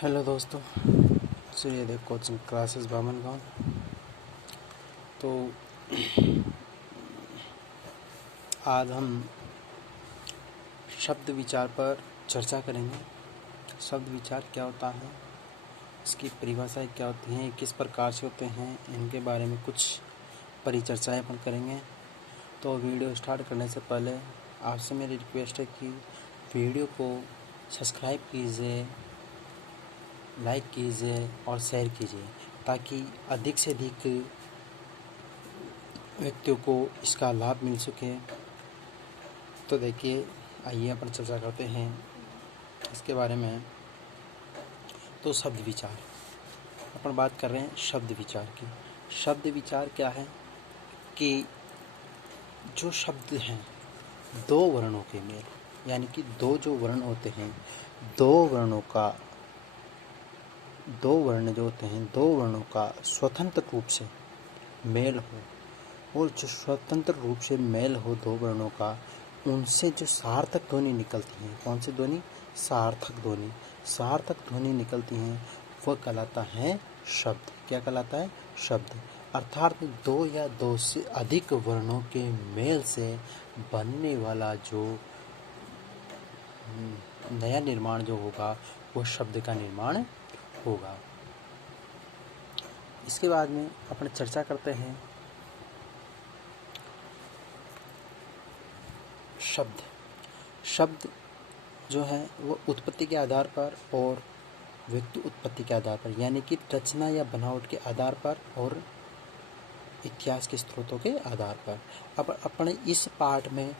Hello दोस्तों, सूर्योदय coaching classes बामनगांव। तो आज हम शब्द विचार पर चर्चा करेंगे। शब्द विचार क्या होता है, इसकी परिभाषाएं क्या होती हैं, किस प्रकार से होते हैं, इनके बारे में कुछ परिचर्चाएं अपन करेंगे। तो वीडियो स्टार्ट करने से पहले आपसे मेरी रिक्वेस्ट है कि वीडियो को सब्सक्राइब कीजिए, लाइक कीजिए और शेयर कीजिए ताकि अधिक से अधिक व्यक्तियों को इसका लाभ मिल सके। तो देखिए, आइए अपन चर्चा करते हैं इसके बारे में। तो शब्द विचार, अपन बात कर रहे हैं शब्द विचार की। शब्द विचार क्या है कि जो शब्द हैं दो वर्णों के मेल, यानी कि दो जो वर्ण होते हैं, दो वर्ण जो होते हैं, दो वर्णों का स्वतंत्र रूप से मेल हो, और जो स्वतंत्र रूप से मेल हो दो वर्णों का, उनसे जो सार्थक ध्वनि निकलती हैं, कौन सी ध्वनि? सार्थक ध्वनि निकलती हैं, वह कहलाता है शब्द। क्या कहलाता है? शब्द। अर्थात दो या दो से अधिक वर्णों के मेल से बनने वाला जो नया निर्माण जो होगा, वो शब्द का निर्माण होगा। इसके बाद में अपन चर्चा करते हैं शब्द जो है वो उत्पत्ति के आधार पर और व्यक्ति उत्पत्ति के आधार पर, यानी कि रचना या बनावट के आधार पर और इतिहास के स्रोतों के आधार पर। अब अपन इस पाठ में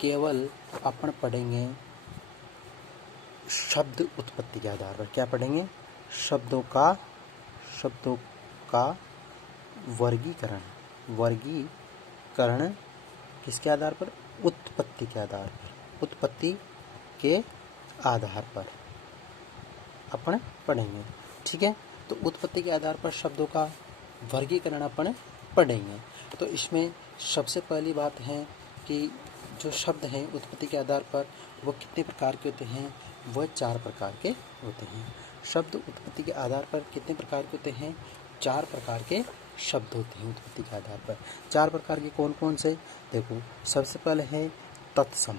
केवल अपन पढ़ेंगे शब्द उत्पत्ति के आधार पर। क्या पढ़ेंगे? शब्दों का वर्गीकरण किसके आधार पर? उत्पत्ति के आधार पर अपन पढ़ेंगे। ठीक है, तो उत्पत्ति के आधार पर शब्दों का वर्गीकरण अपन पढ़ेंगे। तो इसमें सबसे पहली बात है कि जो शब्द हैं उत्पत्ति के आधार पर वो कितने प्रकार के होते हैं? वह 4 प्रकार के होते हैं। शब्द उत्पत्ति के आधार पर कितने प्रकार के होते हैं? 4 प्रकार के शब्द होते हैं उत्पत्ति के आधार पर। 4 प्रकार के कौन कौन से? देखो, सबसे पहले है तत्सम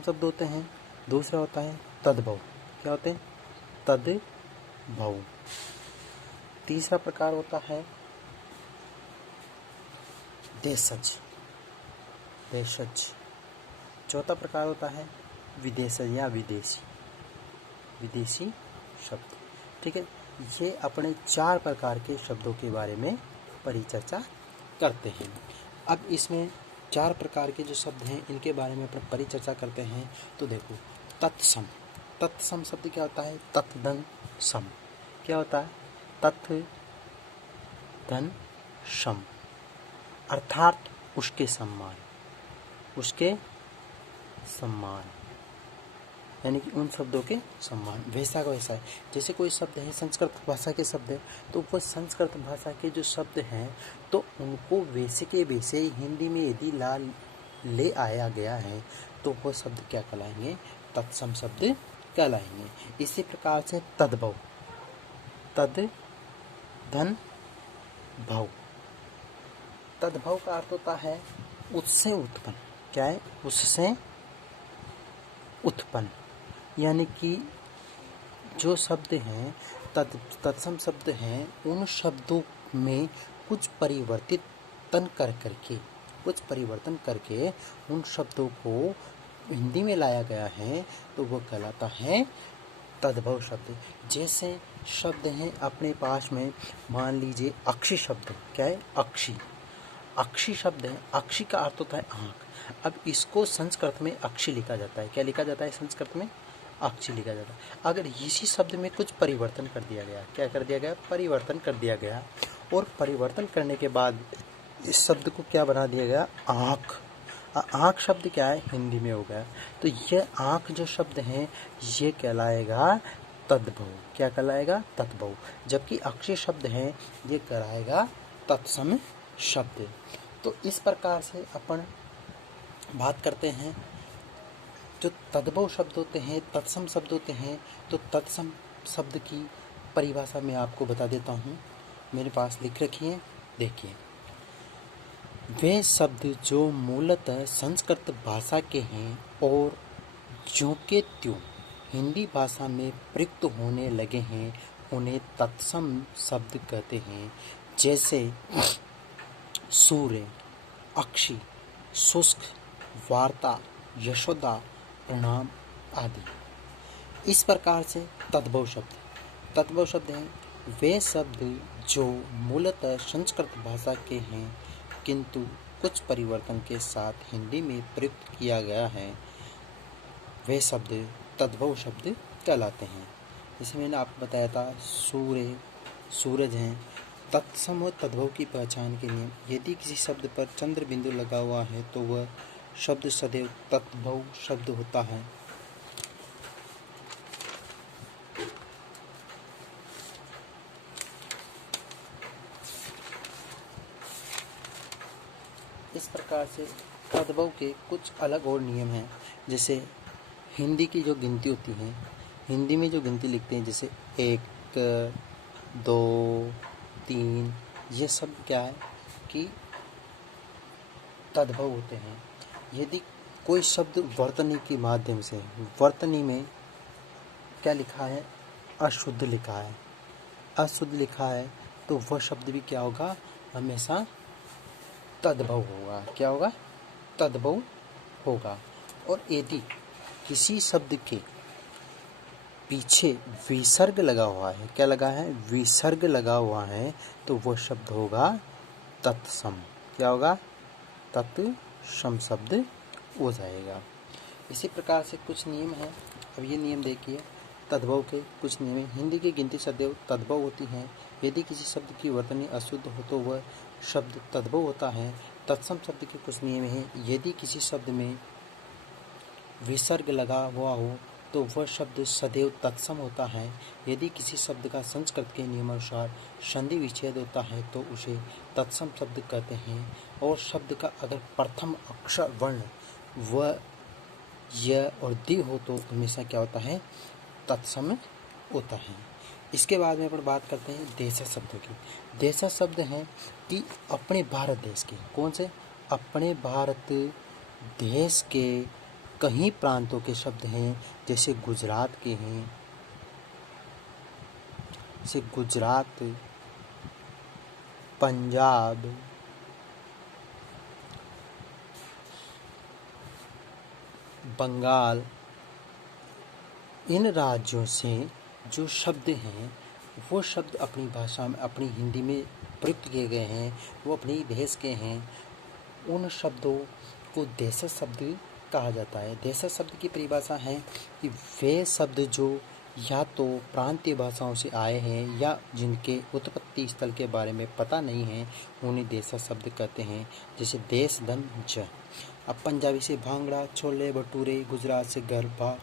शब्द होते हैं। दूसरा होता है तद्भव। क्या होते हैं? तद्भव। तीसरा प्रकार होता है देशज। चौथा प्रकार होता है विदेशज या विदेशी शब्द। ठीक है, ये अपने 4 प्रकार के शब्दों के बारे में परिचर्चा करते हैं। अब इसमें 4 प्रकार के जो शब्द हैं इनके बारे में अपन परिचर्चा करते हैं। तो देखो, तत्सम शब्द क्या होता है? तत् धन सम। क्या होता है? तत् धन सम, अर्थात उसके सम्मान, यानी कि उन शब्दों के सम्मान। वैसा का वैसा है। जैसे कोई शब्द है संस्कृत भाषा के शब्द है, तो वो संस्कृत भाषा के जो शब्द हैं तो उनको वैसे के वैसे ही हिंदी में यदि ले आया गया है तो वो शब्द क्या कहलाएंगे? तत्सम शब्द कहलाएंगे। इसी प्रकार से तद्भव, तद धन भव। तद्भव का अर्थ होता है उससे उत्पन्न। क्या है? उससे उत्पन्न, यानी कि जो शब्द हैं तत्सम शब्द हैं, उन शब्दों में कुछ परिवर्तन करके उन शब्दों को हिंदी में लाया गया है, तो वो कहलाता है तद्भव शब्द। जैसे शब्द हैं अपने पास में, मान लीजिए अक्षी शब्द। क्या है? अक्षी शब्द है। अक्षी का अर्थ होता है आँख। अब इसको संस्कृत में अक्षी लिखा जाता है। क्या लिखा जाता है संस्कृत में? अक्षी लिखा जाता है। अगर इसी शब्द में कुछ परिवर्तन कर दिया गया, क्या कर दिया गया? परिवर्तन कर दिया गया, और परिवर्तन करने के बाद इस शब्द को क्या बना दिया गया? आँख। आँख शब्द क्या है? हिंदी में हो गया। तो ये आँख जो शब्द है ये कहलाएगा तद्भव। क्या कहलाएगा? तद्भव। जबकि अक्षी शब्द है ये कहलाएगा तत्सम शब्द। तो इस प्रकार से अपन बात करते हैं जो तद्भव शब्द होते हैं, तत्सम शब्द होते हैं, तो तत्सम शब्द की परिभाषा मैं आपको बता देता हूँ, मेरे पास लिख रखी है, देखिए। वे शब्द जो मूलतः संस्कृत भाषा के हैं और ज्यों के त्यों हिंदी भाषा में प्रयुक्त होने लगे हैं, उन्हें तत्सम शब्द कहते हैं। जैसे सूर्य, अक्षी, शुष्क, वार्ता, यशोदा, प्रणाम आदि। इस प्रकार से तद्भव शब्द हैं वे शब्द जो मूलतः संस्कृत भाषा के हैं किंतु कुछ परिवर्तन के साथ हिंदी में प्रयुक्त किया गया है, वे शब्द तद्भव शब्द कहलाते हैं। जैसे मैंने आपको बताया था, सूर्य, सूरज हैं। तत्सम और तद्भव की पहचान के नियम: यदि किसी शब्द पर चंद्र बिंदु लगा हुआ है तो वह शब्द सदैव तद्भव शब्द होता है। इस प्रकार से तद्भव के कुछ अलग और नियम हैं। जैसे हिंदी की जो गिनती होती है, हिंदी में जो गिनती लिखते हैं, जैसे 1, 2, 3, ये सब क्या है कि तद्भव होते हैं। यदि कोई शब्द वर्तनी के माध्यम से, वर्तनी में क्या लिखा है, अशुद्ध लिखा है, अशुद्ध लिखा है, तो वह शब्द भी क्या होगा, हमेशा तद्भव होगा। क्या होगा, तद्भव होगा। और यदि किसी शब्द के पीछे विसर्ग लगा हुआ है, क्या लगा है, विसर्ग लगा हुआ है, तो वह शब्द होगा तत्सम। क्या होगा, तत्सम शब्द हो जाएगा। इसी प्रकार से कुछ नियम हैं। अब ये नियम देखिए, तद्भव के कुछ नियम हैं। हिंदी की गिनती सदैव तद्भव होती है। यदि किसी शब्द की वर्तनी अशुद्ध हो तो वह शब्द तद्भव होता है। तत्सम शब्द के कुछ नियम हैं। यदि किसी शब्द में विसर्ग लगा हुआ हो तो वह शब्द सदैव तत्सम होता है। यदि किसी शब्द का संस्कृत के नियमानुसार संधि विच्छेद होता है तो उसे तत्सम शब्द कहते हैं। और शब्द का अगर प्रथम अक्षर वर्ण व य और दि हो तो हमेशा क्या होता है, तत्सम होता है। इसके बाद में अपन बात करते हैं देशज शब्दों की। देशज शब्द हैं कि अपने भारत देश के, कौन से, अपने भारत देश के कई प्रांतों के शब्द हैं। जैसे गुजरात के हैं, जैसे गुजरात, पंजाब, बंगाल, इन राज्यों से जो शब्द हैं वो शब्द अपनी भाषा में, अपनी हिंदी में प्रयुक्त किए गए हैं, वो अपनी देश के हैं। उन शब्दों को देशज शब्द कहा जाता है। देशज शब्द की परिभाषा है कि वे शब्द जो या तो प्रांतीय भाषाओं से आए हैं या जिनके उत्पत्ति स्थल के बारे में पता नहीं है, उन्हें देशज शब्द कहते हैं। जैसे देश, धन, ज। अब पंजाबी से भांगड़ा, छोले भटूरे, गुजरात से गरबा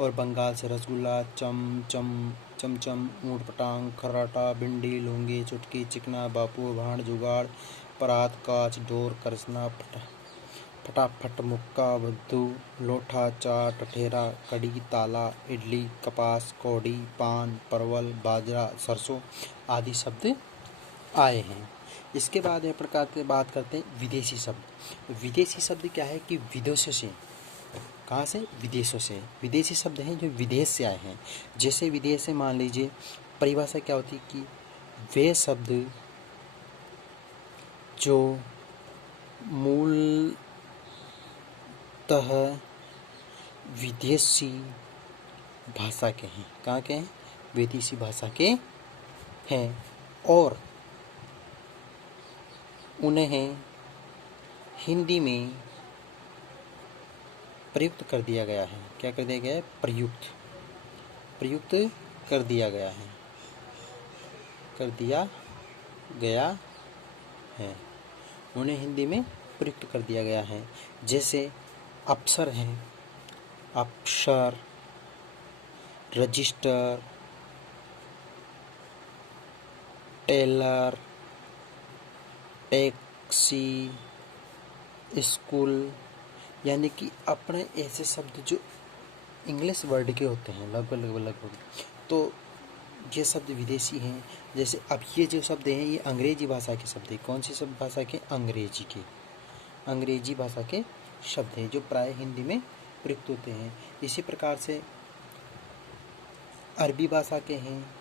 और बंगाल से रसगुल्ला, चमचम, ऊँट पटांग, खर्राटा, भिंडी, लौंगी, चुटकी, चिकना, बापू, भांड, जुगाड़, परात, काच, डोर, करसना, फटाफट, मुक्का, बुद्धू, लोठा, चार, टठेरा, कड़ी, ताला, इडली, कपास, कौड़ी, पान, परवल, बाजरा, सरसों आदि शब्द आए हैं। इसके बाद में प्रकार से बात करते हैं विदेशी शब्द। विदेशी शब्द क्या है कि विदेशों से, कहाँ से, विदेशों से। विदेशी शब्द हैं जो विदेश से आए हैं। जैसे विदेश से मान लीजिए परिभाषा क्या होती है कि वे शब्द जो मूलतः विदेशी भाषा के हैं, कहाँ के हैं, विदेशी भाषा के हैं, और उन्हें हिंदी में प्रयुक्त कर दिया गया है। क्या कर दिया गया है, प्रयुक्त कर दिया गया है, उन्हें हिंदी में प्रयुक्त कर दिया गया है। जैसे अप्सर हैं, अप्सर, रजिस्टर, टेलर, टैक्सी, स्कूल, यानी कि अपने ऐसे शब्द जो इंग्लिश वर्ड के होते हैं लगभग, तो ये शब्द विदेशी हैं। जैसे अब ये जो शब्द हैं ये अंग्रेजी भाषा के शब्द हैं। कौन सी शब्द भाषा के? अंग्रेजी भाषा के शब्द हैं जो प्राय हिंदी में प्रयुक्त होते हैं। इसी प्रकार से अरबी भाषा के हैं,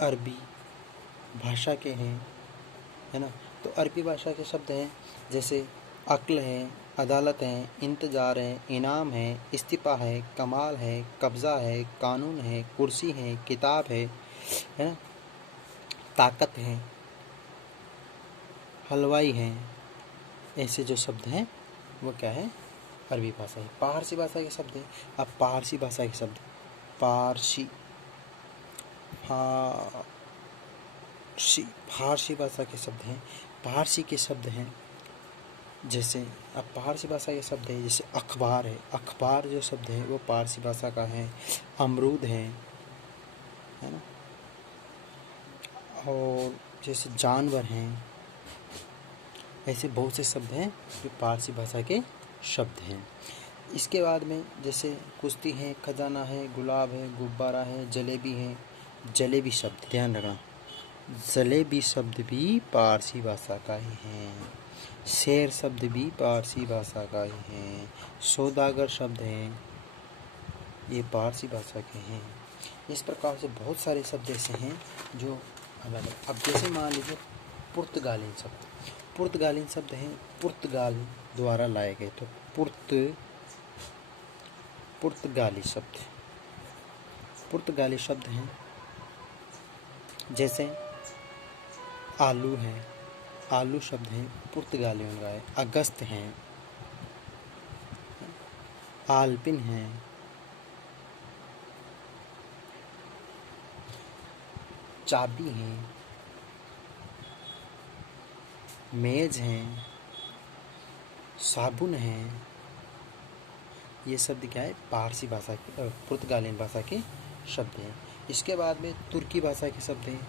अरबी भाषा के हैं, है ना। तो अरबी भाषा के शब्द हैं जैसे अक्ल है, अदालत है, इंतजार है, इनाम है, इस्तीफ़ा है, कमाल है, कब्ज़ा है, कानून है, कुर्सी है, किताब है ना, ताकत है, हलवाई है। ऐसे जो शब्द हैं वो क्या है? अरबी भाषा है। पारसी भाषा के शब्द हैं। अब पारसी भाषा के शब्द, फारसी भाषा के शब्द हैं। पारसी के शब्द हैं जैसे, अब पारसी भाषा के शब्द है जैसे अखबार है। अखबार जो शब्द है वो पारसी भाषा का है। अमरूद है ना। और जैसे जानवर हैं, ऐसे बहुत से शब्द हैं जो पारसी भाषा के शब्द हैं। इसके बाद में जैसे कुश्ती है, खजाना है, गुलाब है, गुब्बारा है, जलेबी है। जलेबी शब्द ध्यान रखना, जलेबी शब्द भी पारसी भाषा का ही है। शेर शब्द भी पारसी भाषा का ही है। सौदागर शब्द हैं, ये पारसी भाषा के हैं। इस प्रकार से बहुत सारे शब्द ऐसे हैं जो अलग। अब जैसे मान लीजिए पुर्तगाली शब्द हैं, पुर्तगाल द्वारा लाए गए। तो पुर्तगाली शब्द हैं जैसे आलू है, आलू शब्द हैं पुर्तगालियों का है। अगस्त हैं, आल्पिन हैं, चाबी हैं, मेज हैं, साबुन हैं। ये शब्द क्या है? पारसी भाषा के, पुर्तगालियन भाषा के शब्द हैं। इसके बाद में तुर्की भाषा के शब्द हैं।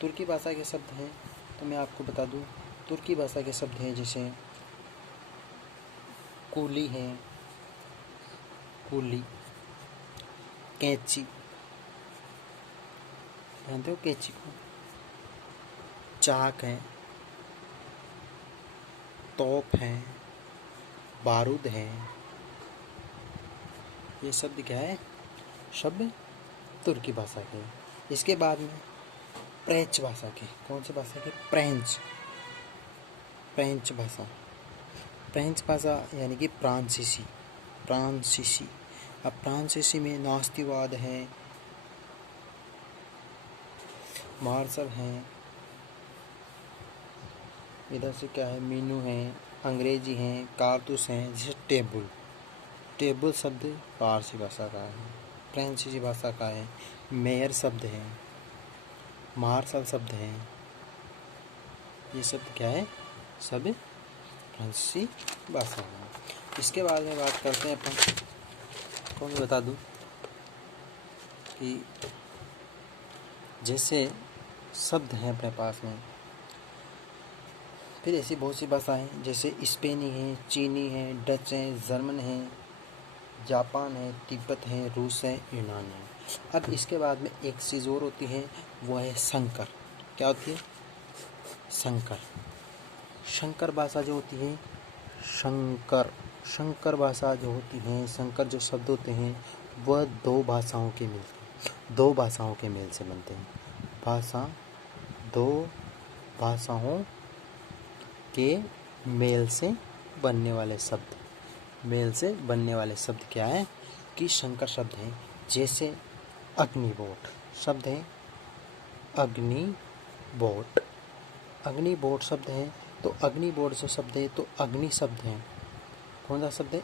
तुर्की भाषा के शब्द हैं तो मैं आपको बता दूं, तुर्की भाषा के शब्द हैं जैसे कूली है, कैंची, जानते हो कैंची को, चाक है, तोप है, बारूद है। ये शब्द क्या है? शब्द तुर्की भाषा के। इसके बाद में फ्रेंच भाषा के, कौन सी भाषा के? फ्रेंच भाषा यानी कि फ्रांसीसी। अब फ्रांसीसी में नास्तिवाद है, मार्शल हैं, इधर से क्या है? मीनू है, अंग्रेजी हैं, कारतूस हैं। जैसे टेबल शब्द पारसी भाषा का है, फ्रांसीसी भाषा का है। मेयर शब्द है, मार्शल शब्द है। ये शब्द क्या है? सब फ्रांसीसी भाषा है। इसके बाद में बात करते हैं अपन, को मैं बता दूं कि जैसे शब्द हैं अपने पास में, फिर ऐसी बहुत सी भाषाएं जैसे स्पेनी है, चीनी है, डच है, जर्मन है, जापान है, तिब्बत है, रूस है, यूनान है। अब इसके बाद में एक चीज़ और होती है, वो है संकर। क्या होती है? संकर भाषा जो होती है, संकर भाषा जो होती है, संकर जो शब्द होते हैं वह दो भाषाओं के मेल से बनते हैं। दो भाषाओं के मेल से बनने वाले शब्द क्या है? कि संकर शब्द हैं। जैसे अग्निबोट शब्द है, अग्निबोट शब्द है। तो अग्निबोट जो शब्द है तो अग्नि शब्द है। कौन सा शब्द है?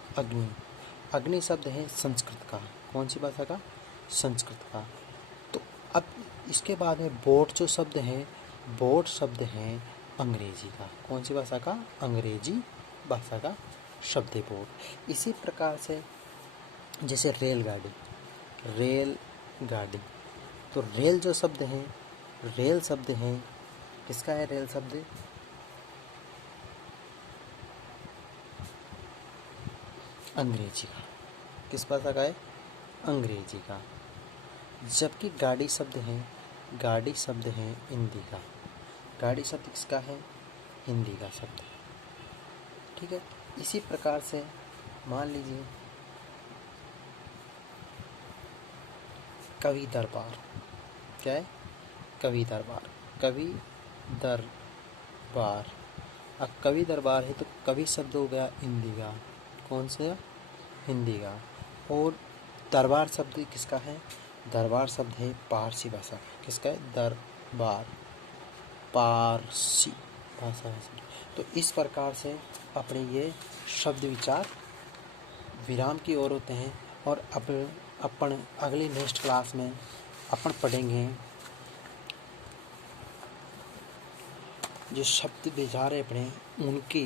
अग्नि शब्द है संस्कृत का। कौन सी भाषा का? संस्कृत का। तो अब इसके बाद में बोट जो शब्द है, बोट शब्द है अंग्रेजी का। कौन सी भाषा का? अंग्रेजी भाषा का शब्द है बोट। इसी प्रकार से जैसे रेलगाड़ी, तो रेल जो शब्द है, किसका है रेल शब्द? अंग्रेजी का। किस भाषा का है? अंग्रेजी का। जबकि गाड़ी शब्द है, गाड़ी शब्द है हिंदी का। गाड़ी शब्द किसका है? हिंदी का शब्द है। ठीक है। इसी प्रकार से मान लीजिए कवि दरबार। क्या है? कवि दरबार। कवि दरबार। अब कवि दरबार है तो कवि शब्द हो गया हिंदी का। कौन सा? हिंदी का। और दरबार शब्द किसका है? दरबार शब्द है पारसी भाषा का। किसका है? दरबार, पारसी भाषा है। तो इस प्रकार से अपने ये शब्द विचार विराम की ओर होते हैं। और अब अपन अगले नेक्स्ट क्लास में अपन पढ़ेंगे जो शब्द विचार है अपने, उनकी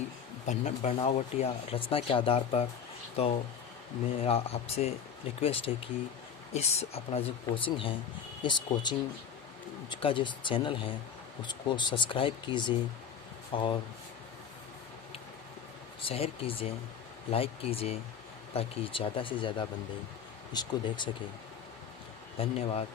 बनावट या रचना के आधार पर। तो मेरा आपसे रिक्वेस्ट है कि इस अपना जो कोचिंग है, इस कोचिंग का जो चैनल है उसको सब्सक्राइब कीजिए और शेयर कीजिए, लाइक कीजिए, ताकि ज़्यादा से ज़्यादा बंदे इसको देख सकें। धन्यवाद।